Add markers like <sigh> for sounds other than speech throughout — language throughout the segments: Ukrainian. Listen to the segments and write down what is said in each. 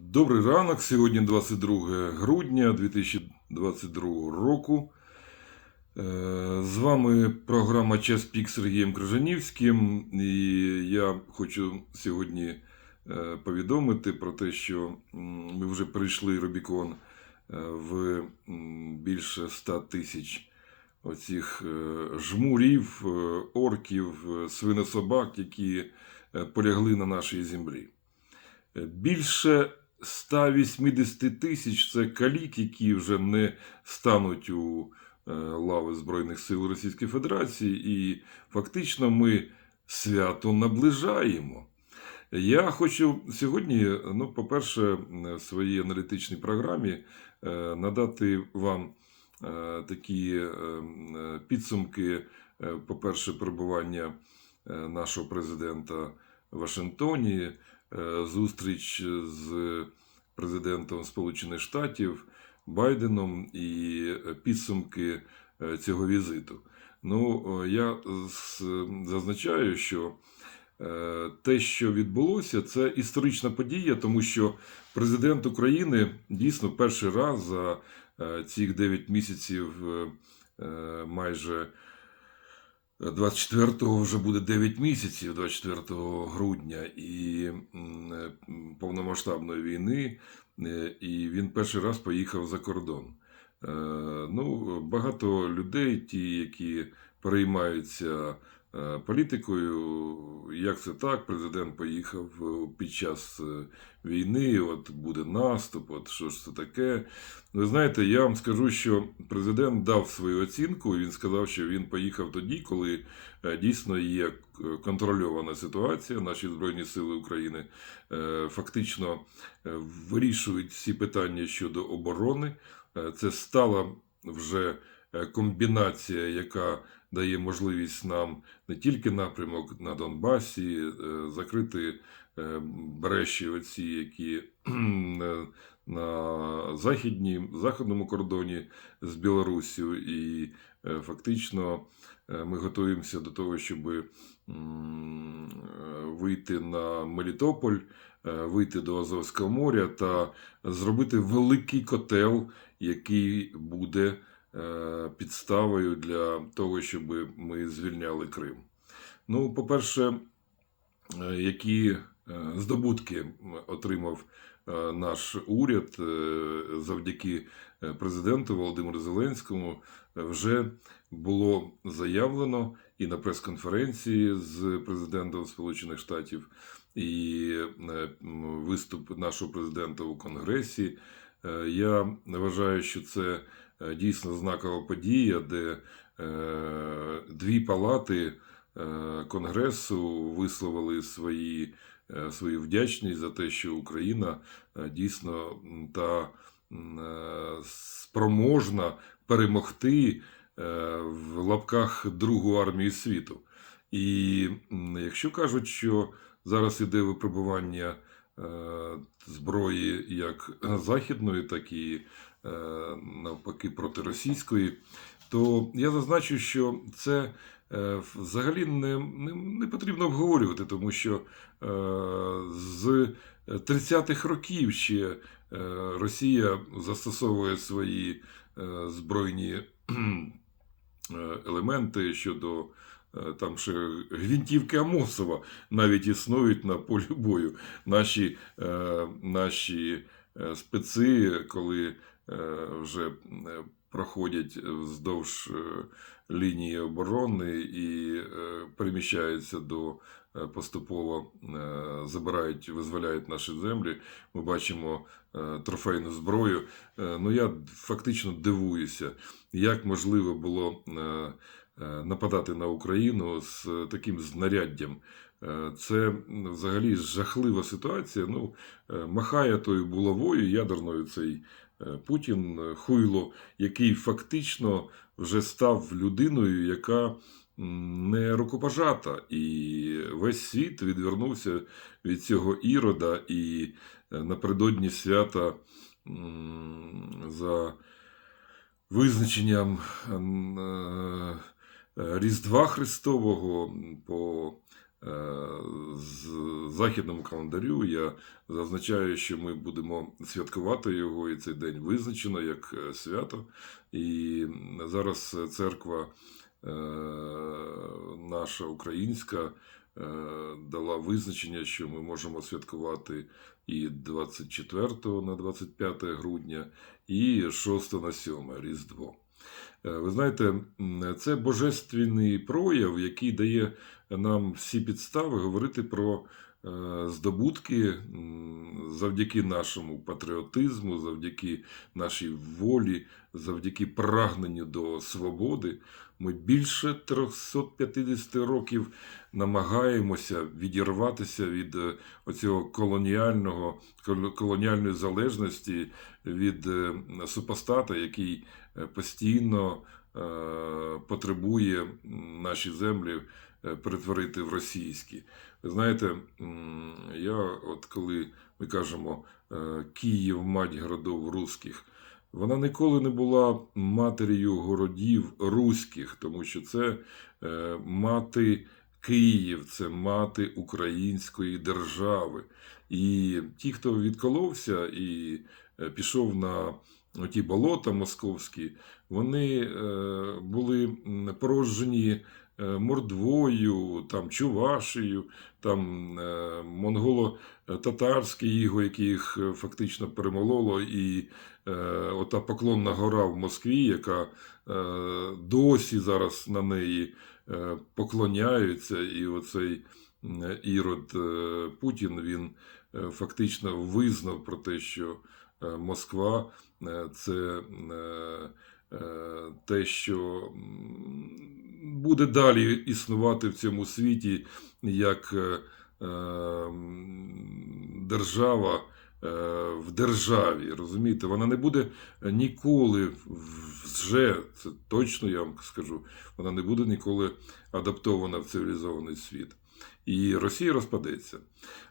Добрий ранок. Сьогодні 22 грудня 2022 року. Е, З вами програма Час Пік Сергієм Крижанівським. І я хочу сьогодні е, повідомити про те, що ми вже прийшли Рубікон е, в більше 100 тисяч оцих жмурів, орків, свинособак, які полягли на нашій землі. Більше 180 тисяч це калік, які вже не стануть у е, лави Збройних сил Російської Федерації, і фактично ми свято наближаємо. Я хочу сьогодні, ну, по-перше, в своїй аналітичній програмі е, надати вам е, такі е, підсумки, е, по-перше, перебування е, нашого президента в Вашингтоні, е, зустріч з президентом Сполучених Штатів Байденом і е, підсумки е, цього візиту. Ну, е, я зазначаю, що е, те, що відбулося, це історична подія, тому що президент України дійсно перший раз за е, цих 9 місяців е, е, майже 24-го вже буде 9 місяців, 24 грудня, і е, повномасштабної війни, е, і він перший раз поїхав за кордон. Е, Ну, багато людей, ті, які переймаються політикою, як це так, президент поїхав е, під час е, війни, от буде наступ, от що ж це таке. Ви знаєте, я вам скажу, що президент дав свою оцінку. Він сказав, що він поїхав тоді, коли е, дійсно є е, контрольована ситуація. Наші Збройні Сили України е, фактично е, вирішують всі питання щодо оборони. Е, Це стала вже е, комбінація, яка дає можливість нам не тільки напрямок на Донбасі, е, закрити е, бреші, оці, які е, на західні, західному кордоні з Білоруссю, і фактично ми готуємося до того, щоб вийти на Мелітополь, вийти до Азовського моря та зробити великий котел, який буде підставою для того, щоб ми звільняли Крим. Ну, по-перше, е, які е, здобутки отримав е, наш уряд е, завдяки е, президенту Володимиру Зеленському, е, вже було заявлено і на прес-конференції з президентом Сполучених Штатів, і е, виступ нашого президента у Конгресі. Е, Я вважаю, що це е, дійсно знакова подія, де е, дві палати е, Конгресу висловили свої, е, свою вдячність за те, що Україна е, дійсно та е, спроможна перемогти е, в лапках Другу армію світу. І якщо кажуть, що зараз іде випробування е, зброї як західної, так і е, навпаки протиросійської, то я зазначу, що це е, взагалі не, не, не потрібно обговорювати, тому що е, з 30-х років ще Росія застосовує свої збройні елементи щодо там ще гвинтівки Амосова навіть існують на полі бою. Наші, наші специ, коли вже е, проходять вздовж е, лінії оборони і е, переміщаються до е, поступово е, забирають, визволяють наші землі. Ми бачимо е, трофейну зброю. Е, Ну я фактично дивуюся, як можливо було е, е, нападати на Україну з е, таким знаряддям. Е, Це взагалі жахлива ситуація. Ну, е, махає тою булавою ядерною цей е, Путін е, хуйло, який фактично вже став людиною, яка не рукопожата, і весь світ відвернувся від цього ірода, і е, напередодні свята за визначенням е, е, Різдва Христового по західному календарю. Я зазначаю, що ми будемо святкувати його, і цей день визначено як е, свято. І зараз церква е, наша українська е, дала визначення, що ми можемо святкувати і 24 на 25 грудня, і 6 на 7 Різдво. Е, Ви знаєте, це божественний прояв, який дає нам всі підстави говорити про е, здобутки завдяки нашому патріотизму, завдяки нашій волі, завдяки прагненню до свободи. Ми більше 350 років намагаємося відірватися від е, оцього колоніального колоніальної залежності від е, супостата, який е, постійно е, потребує наші землі е, перетворити в російські. Знаєте, я от коли ми кажемо е, Київ, мать городов руських, вона ніколи не була матір'ю городів руських, тому що це е, мати Київ, це мати української держави. І ті, хто відколовся і е, пішов на ті болота московські, вони були породжені Мордвою, там, Чувашею, там е, монголо-татарське іго, яке їх е, фактично перемололо, і е, ота поклонна гора в Москві, яка е, досі зараз на неї е, поклоняються, і оцей Ірод е, Путін він е, фактично визнав про те, що е, Москва е, це е, е, те, що буде далі існувати в цьому світі як е, е, держава е, в державі. Розумієте, вона не буде ніколи вже, це точно я вам скажу, вона не буде ніколи адаптована в цивілізований світ. І Росія розпадеться.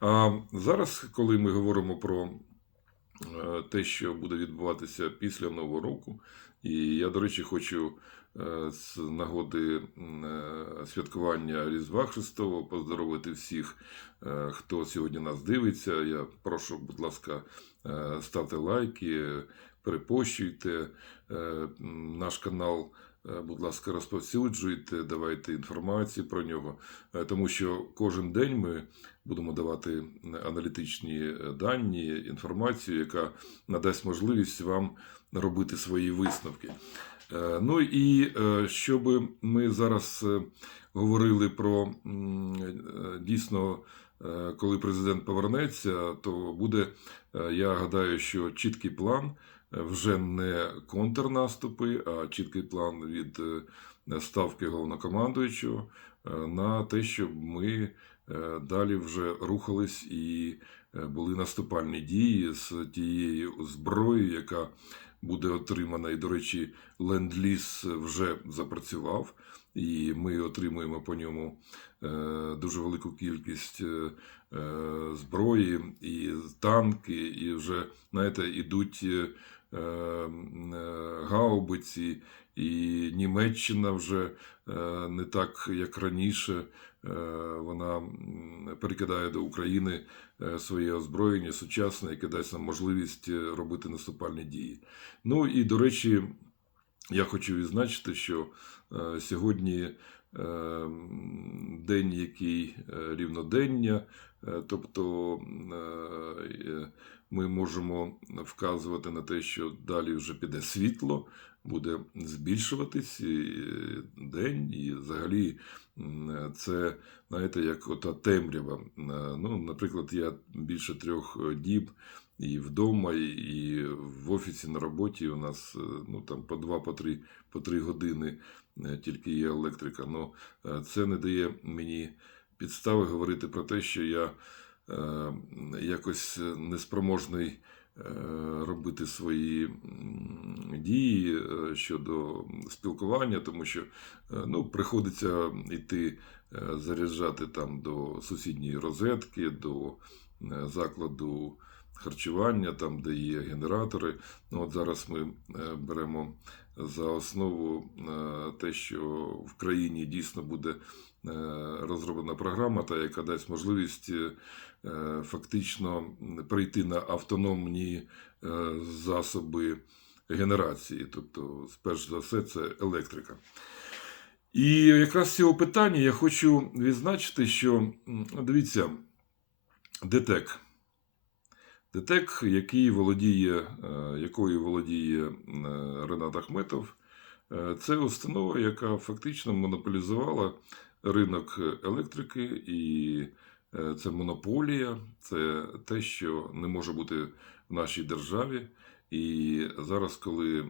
А зараз, коли ми говоримо про е, те, що буде відбуватися після Нового року, і я, до речі, хочу е, з нагоди е, святкування Різдва Христового поздоровити всіх, е, хто сьогодні нас дивиться. Я прошу, будь ласка, ставте лайки, перепощуйте наш канал. Будь ласка, розповсюджуйте, давайте інформацію про нього, тому що кожен день ми будемо давати аналітичні дані, інформацію, яка надасть можливість вам робити свої висновки. Е, Ну і е, щоб ми зараз е, говорили про дійсно, коли президент повернеться, то буде, я гадаю, що чіткий план вже не контрнаступи, а чіткий план від ставки головнокомандуючого на те, щоб ми далі вже рухались і були наступальні дії з тією зброєю, яка буде отримана. І, до речі, ленд-ліз вже запрацював, і ми отримуємо по ньому е, дуже велику кількість е, е, зброї, і танки, і вже, знаєте, ідуть гаубиці, і Німеччина вже не так, як раніше. Е, Вона перекидає до України е, своє озброєння сучасне, яке дасть нам можливість е, робити наступальні дії. Ну і до речі, я хочу відзначити, що сьогодні день, який рівнодення, тобто ми можемо вказувати на те, що далі вже піде світло, буде збільшуватись е, день, і взагалі це, знаєте, як ота темрява. Е, Ну, наприклад, я більше трьох діб і вдома, і- в офісі на роботі у нас е, ну, там по два, по три, по три години тільки є електрика. Ну, це не дає мені підстави говорити про те, що я якось неспроможний робити свої дії е, щодо спілкування, тому що е, ну, приходиться йти е, заряджати там до сусідньої розетки, до е, закладу харчування, там, де є генератори. Ну, от зараз ми е, беремо за основу е, те, що в країні дійсно буде розроблена програма, та яка дасть можливість е, е, фактично м, перейти на автономні е, засоби генерації, тобто, перш за все, це електрика. І якраз з цього питання я хочу відзначити, що дивіться, ДТЕК. ДТЕК, який володіє, е, якою володіє е, Ренат Ахметов, е, це установа, яка фактично монополізувала ринок електрики, і е, це монополія, це те, що не може бути в нашій державі. І зараз, коли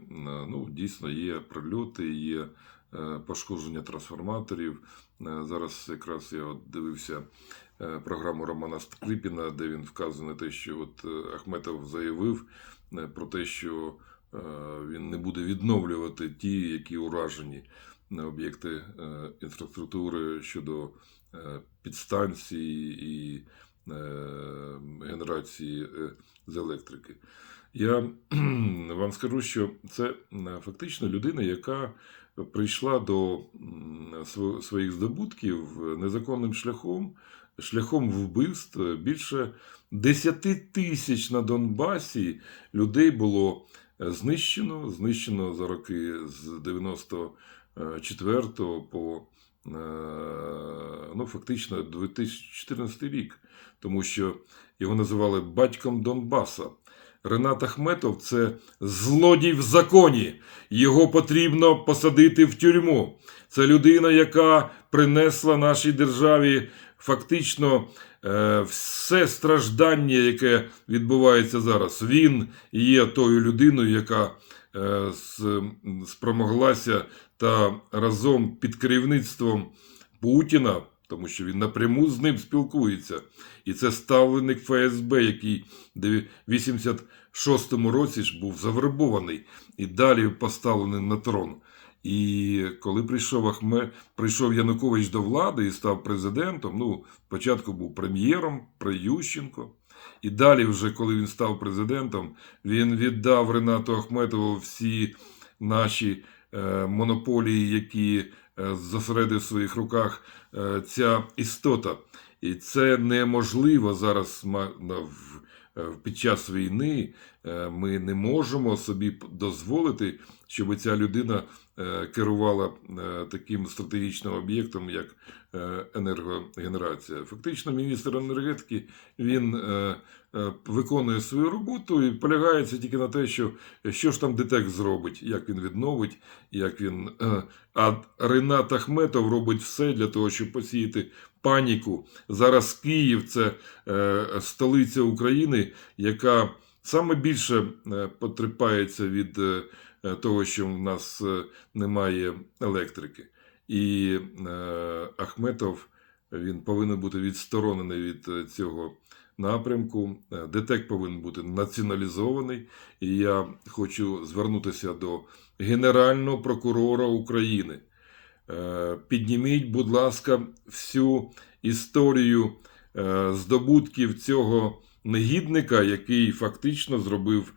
ну, дійсно є прильоти, є е, пошкодження трансформаторів, е, зараз якраз я от дивився е, програму Романа Скрипіна, де він вказує на те, що от е, Ахметов заявив е, про те, що е, він не буде відновлювати ті, які уражені е, об'єкти е, інфраструктури щодо е, підстанцій і е, генерації з електрики. Я <clears throat> вам скажу, що це фактично людина, яка прийшла до своїх здобутків незаконним шляхом, шляхом вбивств. Більше 10 тисяч на Донбасі людей було знищено, знищено за роки з 94 по е, ну, фактично 2014 рік, тому що його називали батьком Донбаса. Ренат Ахметов це злодій в законі. Його потрібно посадити в тюрму. Це людина, яка принесла нашій державі фактично е, все страждання, яке відбувається зараз. Він є тою людиною, яка е, спромоглася та разом під керівництвом Путіна, тому що він напряму з ним спілкується. І це ставленик ФСБ, який в 86-му році ж був завербований і далі поставлений на трон. І коли прийшов Ахме, прийшов Янукович до влади і став президентом, ну, спочатку був прем'єром при Ющенко, і далі, вже коли він став президентом, він віддав Ренату Ахметову всі наші монополії, які е, зосередив в своїх руках е, ця істота. І це неможливо зараз е, під час війни. Е, Ми не можемо собі дозволити, щоб ця людина е, керувала е, таким стратегічним об'єктом, як е, енергогенерація. Фактично, міністр енергетики він е, е, виконує свою роботу і полягається тільки на те, що що ж там ДТЕК зробить, як він відновить, як він. е, А Ренат Ахметов робить все для того, щоб посіяти паніку. Зараз Київ це е, столиця України, яка саме більше е, потерпається від е, е, того, що в нас е, немає електрики. І е, Ахметов він повинен бути відсторонений від е, цього напрямку. Е, ДТЕК повинен бути націоналізований. І я хочу звернутися до Генерального прокурора України. Е, Підніміть, будь ласка, всю історію е, здобутків цього негідника, який фактично зробив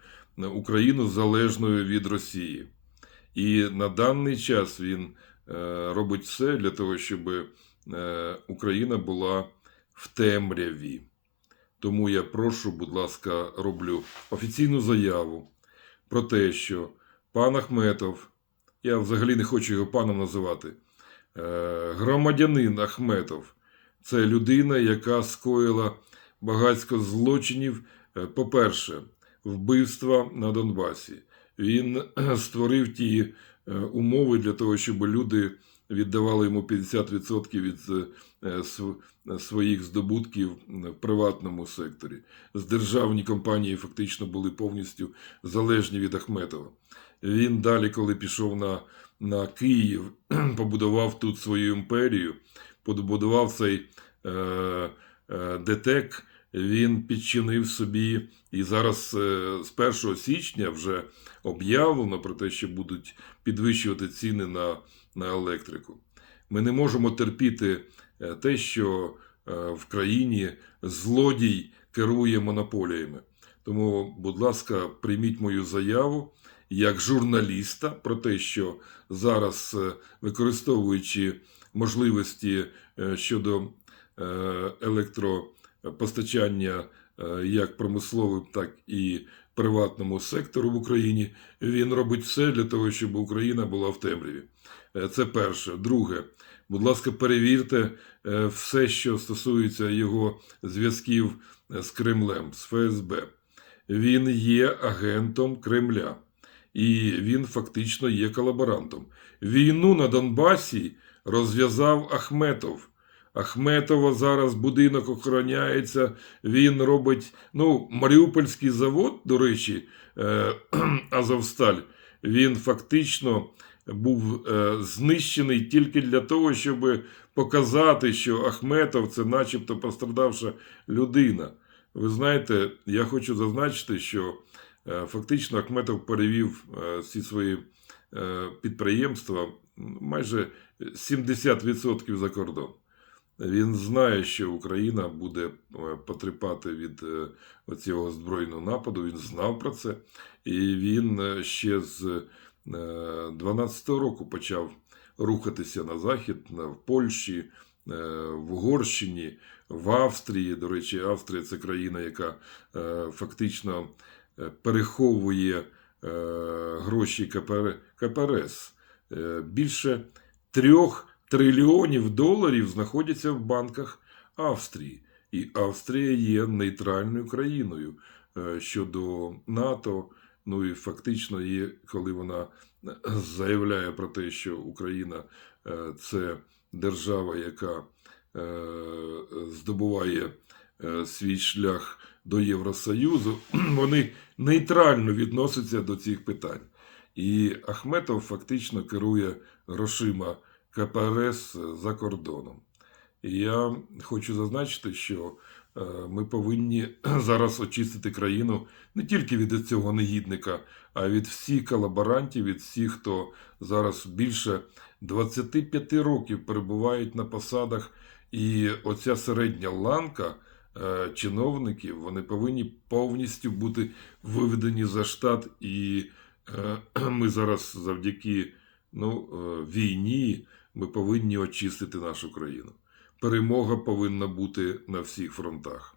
Україну залежною від Росії. І на даний час він робить все для того, щоб Україна була в темряві. Тому я прошу, будь ласка, роблю офіційну заяву про те, що пан Ахметов, я взагалі не хочу його паном називати, е, громадянин Ахметов це людина, яка скоїла багатько злочинів. Е, По-перше, вбивства на Донбасі. Він е, створив ті умови для того, щоб люди віддавали йому 50% від своїх здобутків в приватному секторі. З державні компанії фактично були повністю залежні від Ахметова. Він далі, коли пішов на, на Київ, <clears throat> побудував тут свою імперію, побудував цей е, е, ДТЕК, він підчинив собі, і зараз е, з 1 січня вже об'явлено про те, що будуть підвищувати ціни на, на електрику. Ми не можемо терпіти е, те, що е, в країні злодій керує монополіями. Тому, будь ласка, прийміть мою заяву як журналіста про те, що зараз, е, використовуючи можливості е, щодо е, електропостачання е, як промисловим, так і приватному сектору в Україні. Він робить все для того, щоб Україна була в темряві. Е, Це перше. Друге, будь ласка, перевірте е, все, що стосується його зв'язків е, з Кремлем, з ФСБ. Він є агентом Кремля, і він фактично є колаборантом. Війну на Донбасі розв'язав Ахметов. Ахметова зараз будинок охороняється. Він робить ну, Маріупольський завод, до речі, е, <clears throat> Азовсталь. Він фактично був е, знищений тільки для того, щоб показати, що Ахметов це начебто пострадавша людина. Ви знаєте, я хочу зазначити, що е, фактично Ахметов перевів е, всі свої підприємства майже 70% за кордон. Він знає, що Україна буде потерпати від цього збройного нападу. Він знав про це, і він ще з 12-го року почав рухатися на захід, в Польщі, е, в Угорщині, в Австрії. До речі, Австрія це країна, яка е, фактично е, переховує гроші КПР, КПРС. Більше трьох трильйонів доларів знаходяться в банках Австрії. І Австрія є нейтральною країною щодо НАТО. Ну і фактично є, коли вона е, заявляє про те, що Україна е, це держава, яка е, здобуває свій шлях до Євросоюзу, <clears throat> вони нейтрально відносяться до цих питань. І Ахметов фактично керує грошима КПРС за кордоном. І я хочу зазначити, що ми повинні <clears throat> зараз очистити країну не тільки від цього негідника, а від всіх колаборантів, від всіх, хто зараз більше 25 років перебувають на посадах. І оця середня ланка е, чиновників, вони повинні повністю бути виведені за штат. І е, <clears throat> ми зараз завдяки ну, е, війні ми повинні очистити нашу країну. Перемога повинна бути на всіх фронтах.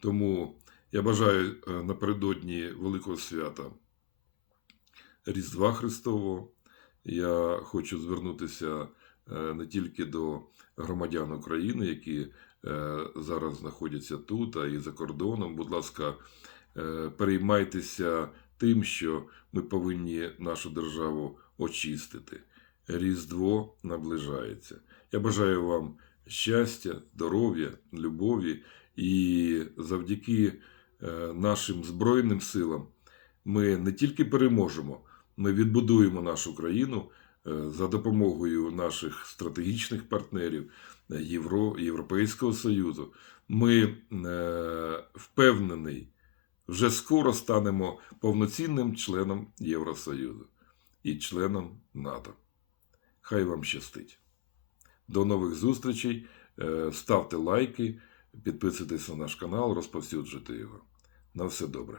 Тому я бажаю е, напередодні Великого свята Різдва Христового. Я хочу звернутися е, не тільки до громадян України, які е, зараз знаходяться тут, а і за кордоном. Будь ласка, переймайтеся тим, що ми повинні нашу державу очистити. Різдво наближається. Я бажаю вам щастя, здоров'я, любові і завдяки е, нашим Збройним силам ми не тільки переможемо, ми відбудуємо нашу країну е, за допомогою наших стратегічних партнерів е, Євро, Європейського Союзу. Ми впевнений, вже скоро станемо повноцінним членом Євросоюзу і членом НАТО. Хай вам щастить. До нових зустрічей. Е, Ставте лайки, підписуйтесь на наш канал, розповсюджуйте його. На все добре.